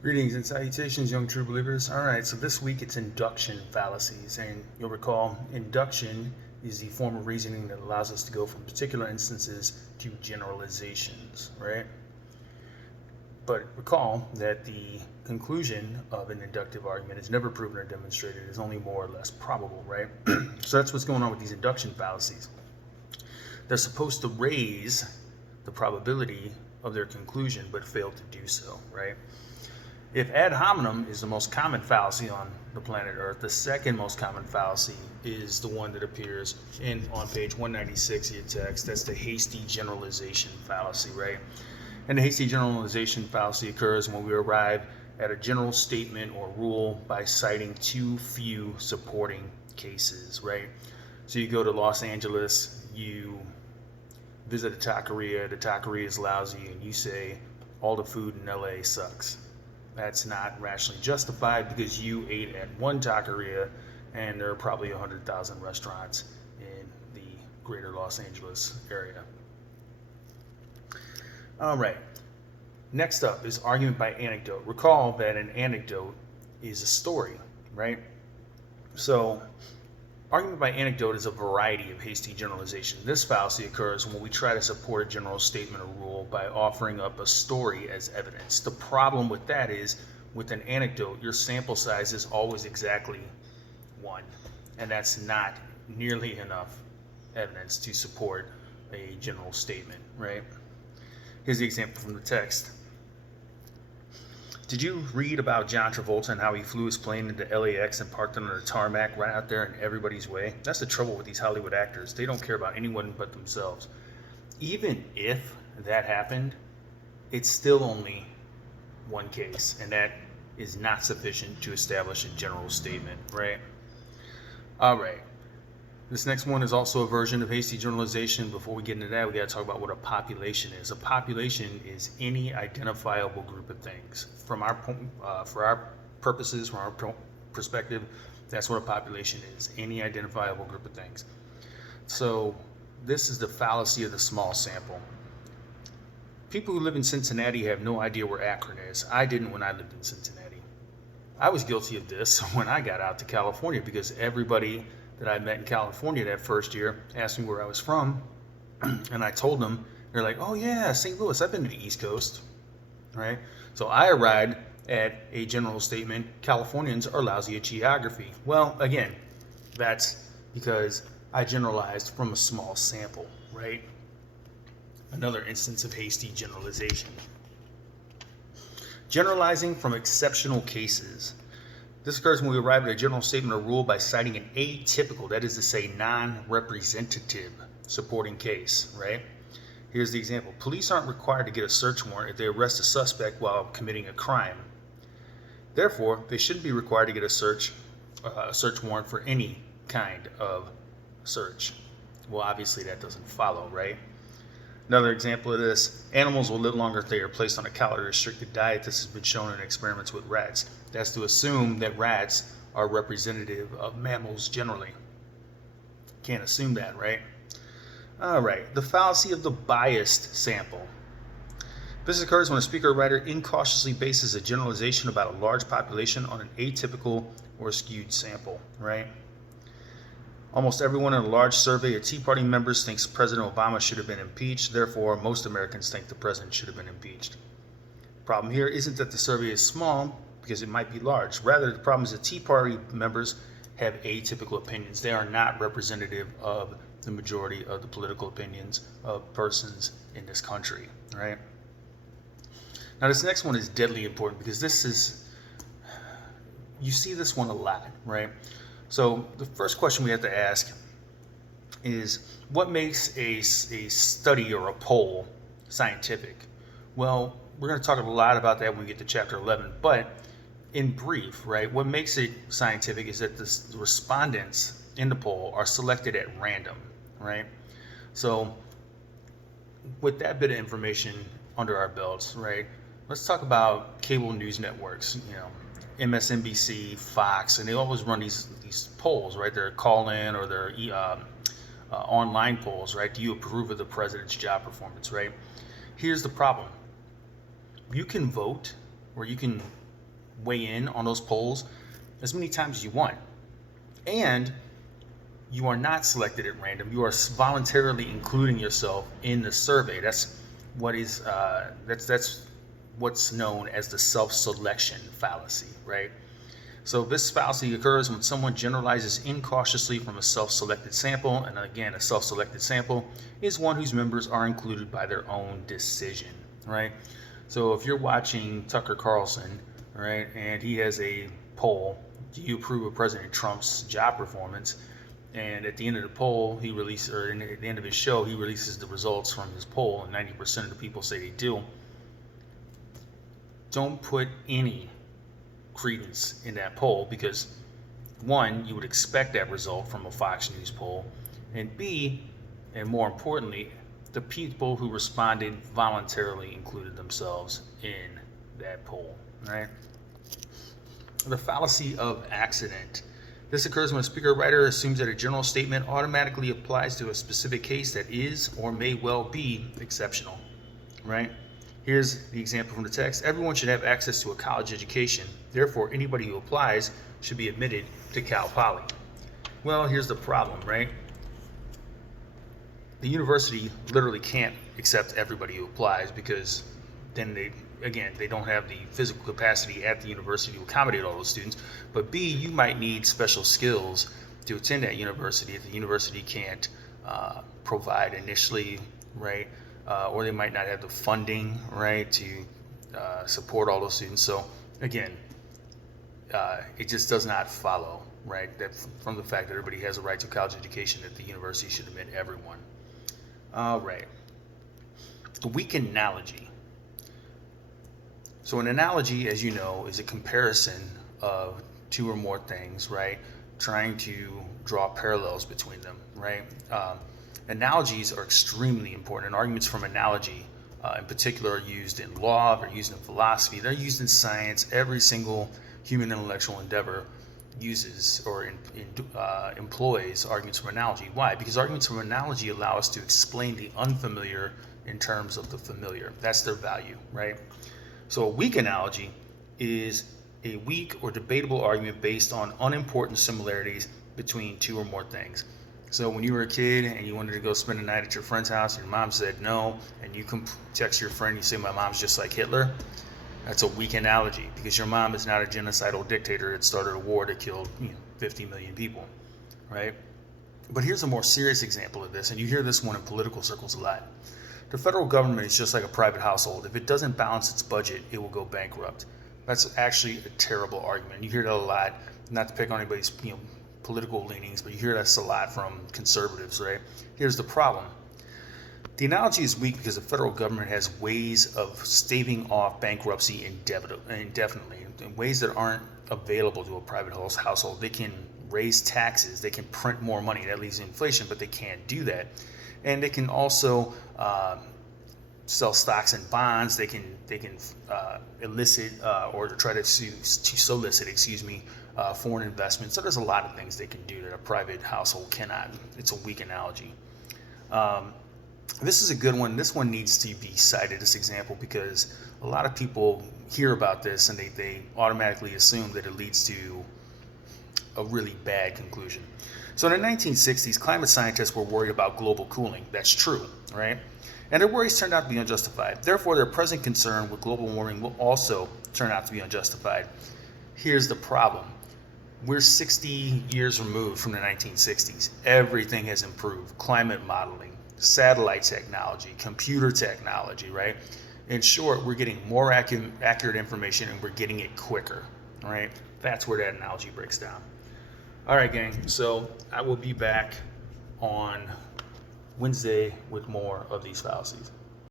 Greetings and salutations, young true believers. All right, so this week it's induction fallacies, and you'll recall induction is the form of reasoning that allows us to go from particular instances to generalizations, right? But recall that the conclusion of an inductive argument is never proven or demonstrated, it's only more or less probable, right? So that's what's going on with these induction fallacies. They're supposed to raise the probability of their conclusion, but fail to do so, right? If ad hominem is the most common fallacy on the planet Earth, the second most common fallacy is the one that appears on page 196 of your text. That's the hasty generalization fallacy, right? And the hasty generalization fallacy occurs when we arrive at a general statement or rule by citing too few supporting cases, right? So you go to Los Angeles, you visit a taqueria, the taqueria is lousy, and you say all the food in LA sucks. That's not rationally justified because you ate at one taqueria and there are probably 100,000 restaurants in the greater Los Angeles area. All right. Next up is argument by anecdote. Recall that an anecdote is a story, right? So argument by anecdote is a variety of hasty generalization. This fallacy occurs when we try to support a general statement or rule by offering up a story as evidence. The problem with that is, with an anecdote, your sample size is always exactly one, and that's not nearly enough evidence to support a general statement, right? Here's the example from the text. Did you read about John Travolta and how he flew his plane into LAX and parked it on the tarmac right out there in everybody's way? That's the trouble with these Hollywood actors. They don't care about anyone but themselves. Even if that happened, it's still only one case, and that is not sufficient to establish a general statement, right? All right. This next one is also a version of hasty generalization. Before we get into that, we got to talk about what a population is. A population is any identifiable group of things. For our purposes, from our perspective, that's what a population is. Any identifiable group of things. So this is the fallacy of the small sample. People who live in Cincinnati have no idea where Akron is. I didn't when I lived in Cincinnati. I was guilty of this when I got out to California because everybody that I met in California that first year asked me where I was from, and I told them. They're like, oh yeah, St. Louis, I've been to the East Coast, right? So I arrived at a general statement: Californians are lousy at geography. Well, again, that's because I generalized from a small sample, right? Another instance of hasty generalization. Generalizing from exceptional cases. This occurs when we arrive at a general statement or rule by citing an atypical, that is to say, non-representative supporting case, right? Here's the example. Police aren't required to get a search warrant if they arrest a suspect while committing a crime. Therefore, they shouldn't be required to get a search warrant for any kind of search. Well, obviously that doesn't follow, right? Another example of this: animals will live longer if they are placed on a calorie-restricted diet. This has been shown in experiments with rats. That's to assume that rats are representative of mammals generally. Can't assume that, right? All right, the fallacy of the biased sample. This occurs when a speaker or writer incautiously bases a generalization about a large population on an atypical or skewed sample, right? Almost everyone in a large survey of Tea Party members thinks President Obama should have been impeached. Therefore, most Americans think the president should have been impeached. The problem here isn't that the survey is small, because it might be large. Rather, the problem is that Tea Party members have atypical opinions. They are not representative of the majority of the political opinions of persons in this country, right? Now, this next one is deadly important because you see this one a lot, right? So the first question we have to ask is, what makes a study or a poll scientific? Well, we're going to talk a lot about that when we get to chapter 11, but in brief, right, what makes it scientific is that the respondents in the poll are selected at random, right? So with that bit of information under our belts, right, let's talk about cable news networks, MSNBC, Fox, and they always run these polls, right? They're call-in or they're online polls, right? Do you approve of the president's job performance, right? Here's the problem. You can vote or you can weigh in on those polls as many times as you want. And you are not selected at random. You are voluntarily including yourself in the survey. That's what's known as the self-selection fallacy, right? So this fallacy occurs when someone generalizes incautiously from a self-selected sample, and again, a self-selected sample is one whose members are included by their own decision, right? So if you're watching Tucker Carlson, right, and he has a poll, do you approve of President Trump's job performance? And at the end of the poll, at the end of his show, he releases the results from his poll, and 90% of the people say they do. Don't put any credence in that poll, because one, you would expect that result from a Fox News poll, and B, and more importantly, the people who responded voluntarily included themselves in that poll, right? The fallacy of accident. This occurs when a speaker or writer assumes that a general statement automatically applies to a specific case that is or may well be exceptional, right? Here's the example from the text. Everyone should have access to a college education. Therefore, anybody who applies should be admitted to Cal Poly. Well, here's the problem, right? The university literally can't accept everybody who applies, because then they don't have the physical capacity at the university to accommodate all those students. But B, you might need special skills to attend that university if the university can't provide initially, right? Or they might not have the funding, right, to support all those students. So again, it just does not follow, right, that from the fact that everybody has a right to a college education, that the university should admit everyone. All right. The weak analogy. So an analogy, as you know, is a comparison of two or more things, right, trying to draw parallels between them, right? Analogies are extremely important, and arguments from analogy in particular are used in law, they're used in philosophy, they're used in science. Every single human intellectual endeavor uses or employs arguments from analogy. Why? Because arguments from analogy allow us to explain the unfamiliar in terms of the familiar. That's their value, right? So a weak analogy is a weak or debatable argument based on unimportant similarities between two or more things. So when you were a kid and you wanted to go spend a night at your friend's house, and your mom said no, and you text your friend, you say, my mom's just like Hitler, that's a weak analogy, because your mom is not a genocidal dictator that started a war that killed 50 million people, right? But here's a more serious example of this, and you hear this one in political circles a lot. The federal government is just like a private household. If it doesn't balance its budget, it will go bankrupt. That's actually a terrible argument. You hear that a lot, not to pick on anybody's political leanings, but you hear this a lot from conservatives, right? Here's the problem. The analogy is weak because the federal government has ways of staving off bankruptcy indefinitely, in ways that aren't available to a private household. They can raise taxes, they can print more money, that leads to inflation, but they can't do that. And they can also sell stocks and bonds. They can elicit or try to solicit, foreign investment. So there's a lot of things they can do that a private household cannot. It's a weak analogy. This is a good one. This one needs to be cited, this example, because a lot of people hear about this and they automatically assume that it leads to a really bad conclusion. So in the 1960s, climate scientists were worried about global cooling. That's true, right? And their worries turned out to be unjustified. Therefore, their present concern with global warming will also turn out to be unjustified. Here's the problem. We're 60 years removed from the 1960s. Everything has improved. Climate modeling, satellite technology, computer technology, right? In short, we're getting more accurate information, and we're getting it quicker, right? That's where that analogy breaks down. All right, gang. So I will be back on Wednesday with more of these fallacies.